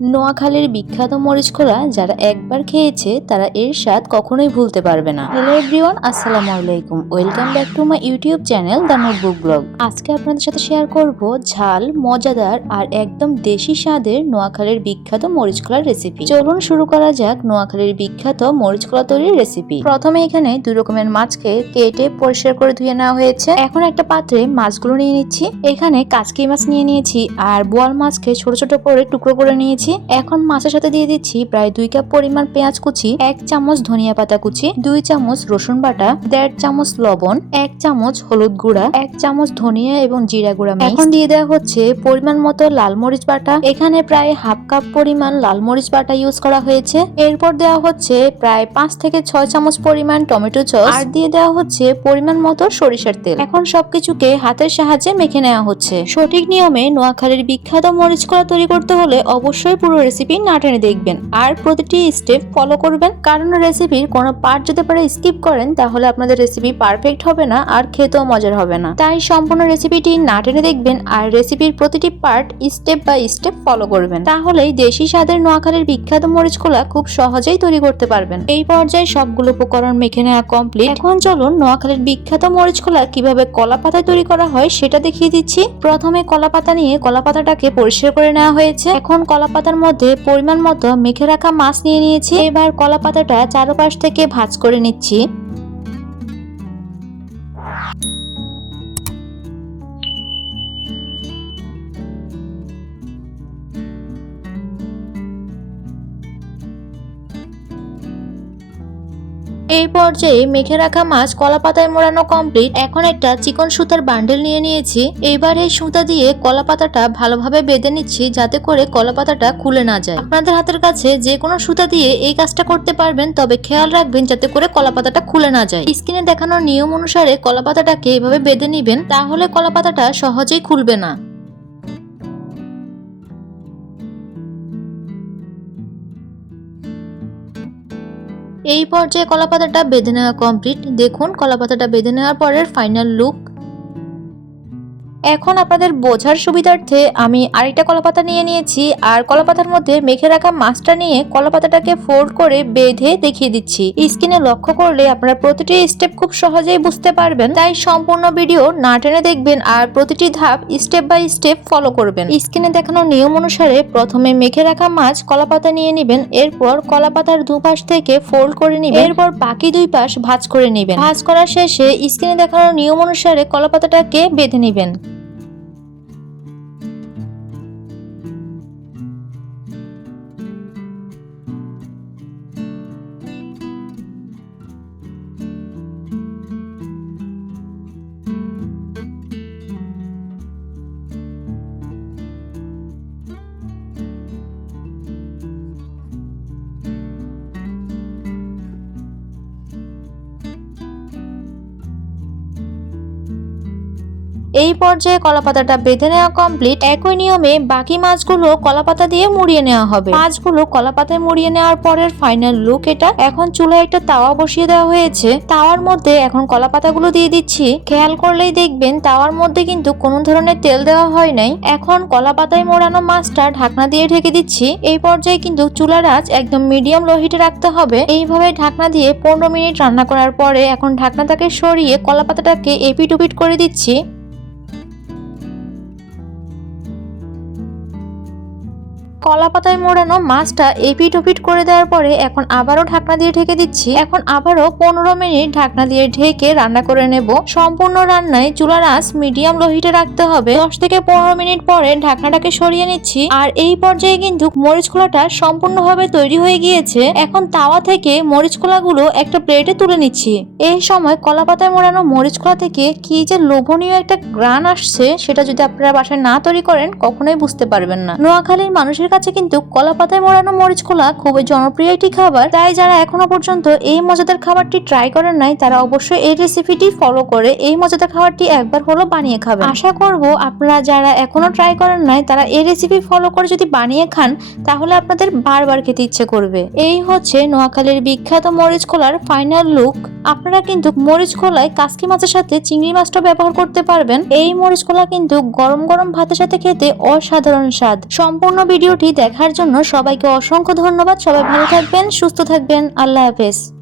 নোয়াখালীর বিখ্যাত মরিচকলা যারা একবার খেয়েছে তারা এর স্বাদ কখনোই ভুলতে পারবে না। হ্যালো এভরিওয়ান, আসসালামু আলাইকুম। Welcome back to my YouTube channel the notebook blog. আজকে আপনাদের সাথে শেয়ার করব ঝাল, মজাদার আর একদম দেশি স্বাদের নোয়াখালীর বিখ্যাত মরিচকলার রেসিপি। চলুন শুরু করা যাক নোয়াখালীর বিখ্যাত মরিচকলা তৈরির রেসিপি। প্রথমে এখানে দুই রকমের মাছকে কেটে পরিষ্কার করে ধুয়ে নেওয়া হয়েছে। এখন একটা পাত্রে মাছগুলো নিয়ে নিচ্ছি। এখানে কাচকি মাছ নিয়ে নিয়েছি আর বোয়াল মাছকে ছোট ছোট করে টুকরো করে নিয়েছি। এখন মাছের সাথে দিয়ে দিচ্ছি প্রায় 2 কাপ পরিমাণ পেঁয়াজ কুচি, 1 চামচ ধনিয়া পাতা কুচি, 2 চামচ রসুন বাটা, 1.5 চামচ লবণ, 1 চামচ হলুদ গুঁড়া, 1 চামচ ধনিয়া এবং জিরা গুঁড়া। এখন দিয়ে দেওয়া হচ্ছে পরিমাণ মতো লাল মরিচ বাটা। এখানে প্রায় হাফ কাপ পরিমাণ লাল মরিচ বাটা ইউজ করা হয়েছে। এরপর দেওয়া হচ্ছে প্রায় 5 থেকে 6 চামচ পরিমাণ টমেটো সস আর দিয়ে দেওয়া হচ্ছে পরিমাণ মতো সরিষার তেল। এখন সবকিছুকে হাতের সাহায্যে মেখে নেওয়া হচ্ছে। সঠিক নিয়মে নোয়াখালীর বিখ্যাত মরিচকলা তৈরি করতে হলে অবশ্যই পুরো রেসিপি না টেনে দেখবেন আর প্রতিটি স্টেপ ফলো করবেন, কারণ রেসিপির কোনো পার্ট যদি আপনারা স্কিপ করেন তাহলে আপনাদের রেসিপি পারফেক্ট হবে না আর খেতেও মজার হবে না। তাই সম্পূর্ণ রেসিপিটি না টেনে দেখবেন আর রেসিপির প্রতিটি part step by step follow করবেন, তাহলেই দেশি স্বাদের নোয়াখালীর বিখ্যাত মরিচকলা খুব সহজেই তৈরি করতে পারবেন। এই পর্যায়ে সবগুলো উপকরণ মেখে নেওয়া কমপ্লিট। এখন চলুন নোয়াখালীর বিখ্যাত মরিচকলা কিভাবে কলা পাতায় তৈরি করা হয় সেটা দেখিয়ে দিচ্ছি। প্রথমে কলা পাতা নিয়ে কলা পাতাটাকে পরিষ্কার করে নেওয়া হয়েছে। এখন কলা পাতার মধ্যে পরিমাণ মতো মেখে রাখা মাছ নিয়ে নিয়েছি। এবার কলা পাতাটা চারপাশ থেকে ভাঁজ করে নিচ্ছি। এই পর্যায়ে মেখে রাখা মাছ কলা পাতায় মোড়ানো কমপ্লিট। এখন একটা চিকন সুতার বান্ডেল নিয়ে নিয়েছি। এবার এই সুতা দিয়ে কলা পাতাটা ভালোভাবে বেঁধে নিচ্ছি যাতে করে কলা পাতাটা খুলে না যায়। আপনাদের হাতের কাছে যে কোনো সুতা দিয়ে এই কাজটা করতে পারবেন, তবে খেয়াল রাখবেন যাতে করে কলা পাতাটা খুলে না যায়। স্ক্রিনে দেখানোর নিয়ম অনুসারে কলা পাতাটাকে এভাবে বেঁধে নিবেন, তাহলে কলা পাতাটা সহজেই খুলবে না। এই পর্যায়ে কলা পাতাটা বেঁধে নেওয়া কমপ্লিট। দেখুন কলা পাতাটা বেঁধে নেওয়ার পরের ফাইনাল লুক। এখন আপনাদের বোঝার সুবিধার্থে আমি আরেকটা কলাপাতা নিয়ে নিয়েছি আর কলাপাতার মধ্যে মেখে রাখা মাছটা নিয়ে কলাপাতাটাকে ফোল্ড করে বেঁধে দেখিয়ে দিচ্ছি। স্ক্রিনে লক্ষ্য করলে আপনারা প্রতিটি স্টেপ খুব সহজেই বুঝতে পারবেন, তাই সম্পূর্ণ ভিডিও না টেনে দেখবেন আর প্রতিটি ধাপ স্টেপ বাই স্টেপ ফলো করবেন। স্ক্রিনে দেখানো নিয়ম অনুসারে প্রথমে মেখে রাখা মাছ কলাপাতা নিয়ে নেবেন, এরপর কলাপাতার দুপাশ থেকে ফোল্ড করে নেবেন, এরপর বাকি দুই পাশ ভাঁজ করে নেবেন। ভাঁজ করার শেষে স্ক্রিনে দেখানো নিয়ম অনুসারে কলাপাতাটাকে বেঁধে নেবেন। এই পর্যায়ে কলাপাতাটা বেঁধে নেওয়া কমপ্লিট। একই নিয়মে বাকি মাছগুলো কলাপাতা দিয়ে মুড়িয়ে নেওয়া হবে। মাছগুলো কলাপাতায় মুড়িয়ে নেওয়ার পরের ফাইনাল লুক এটা। এখন চুলায় একটা তাওয়া বসিয়ে দেওয়া হয়েছে। তাওয়ার মধ্যে এখন কলাপাতাগুলো দিয়ে দিচ্ছি। খেয়াল করলেই দেখবেন তাওয়ার মধ্যে কিন্তু কোনো ধরনের তেল দেওয়া হয় নাই। এখন কলাপাতায় মোড়ানো মাছটা ঢাকনা দিয়ে ঢেকে দিচ্ছি। এই পর্যায়ে কিন্তু চুলার আঁচ একদম মিডিয়াম লো হিটে রাখতে হবে। এইভাবে ঢাকনা দিয়ে 15 মিনিট রান্না করার পরে এখন ঢাকনাটাকে সরিয়ে কলাপাতাটাকে এপিট ওপিট করে দিচ্ছি। কলা পাতায় মোড়ানো মাছটা এপিট ওপিট করে দেওয়ার পরে এখন আবারও ঢাকনা দিয়ে ঢেকে দিচ্ছি। এখন আবারও 15 মিনিট ঢাকনা দিয়ে ঢেকে রান্না করে নেব। সম্পূর্ণ রান্নায় চুলার আঁচ মিডিয়াম লো হিটে রাখতে হবে। 10 থেকে 15 মিনিট পরে ঢাকনাটাকে সরিয়ে নিচ্ছি। আর এই পর্যায়ে কিন্তু মরিচকলাটা সম্পূর্ণভাবে তৈরি হয়ে গিয়েছে। এখন তাওয়া থেকে মরিচকলাগুলো একটা প্লেটে তুলে নিচ্ছি। এই সময় কলা পাতায় মোড়ানো মরিচকলা থেকে কি যে লোভনীয় একটা ঘ্রাণ আসছে, সেটা যদি আপনারা বাসায় না তৈরি করেন কখনোই বুঝতে পারবেন না। নোয়াখালীর মানুষের কাছে কিন্তু কলা পাতায় মোড়ানো মরিচকলা খুবই জনপ্রিয় একটি খাবার, তাই যারা এখনো পর্যন্ত এই মজাদার খাবারটি ট্রাই করেন নাই তারা অবশ্যই এই রেসিপিটি ফলো করে এই মজাদার খাবারটি একবার হলো বানিয়ে খাবেন। আশা করব আপনারা যারা এখনো ট্রাই করেন নাই তারা এই রেসিপি ফলো করে যদি বানিয়ে খান তাহলে আপনাদের বারবার খেতে ইচ্ছে করবে। এই হচ্ছে নোয়াখালীর বিখ্যাত মরিচকলার ফাইনাল লুক। আপনারা কিন্তু মরিচ খোলায় কাসকি মাছের সাথে চিংড়ি মাছটা ব্যবহার করতে পারবেন। এই মরিচ খোলা কিন্তু গরম গরম ভাতের সাথে খেতে অসাধারণ স্বাদ। সম্পূর্ণ ভিডিওটি দেখার জন্য সবাইকে অসংখ্য ধন্যবাদ। সবাই ভালো থাকবেন, সুস্থ থাকবেন। আল্লাহ হাফেজ।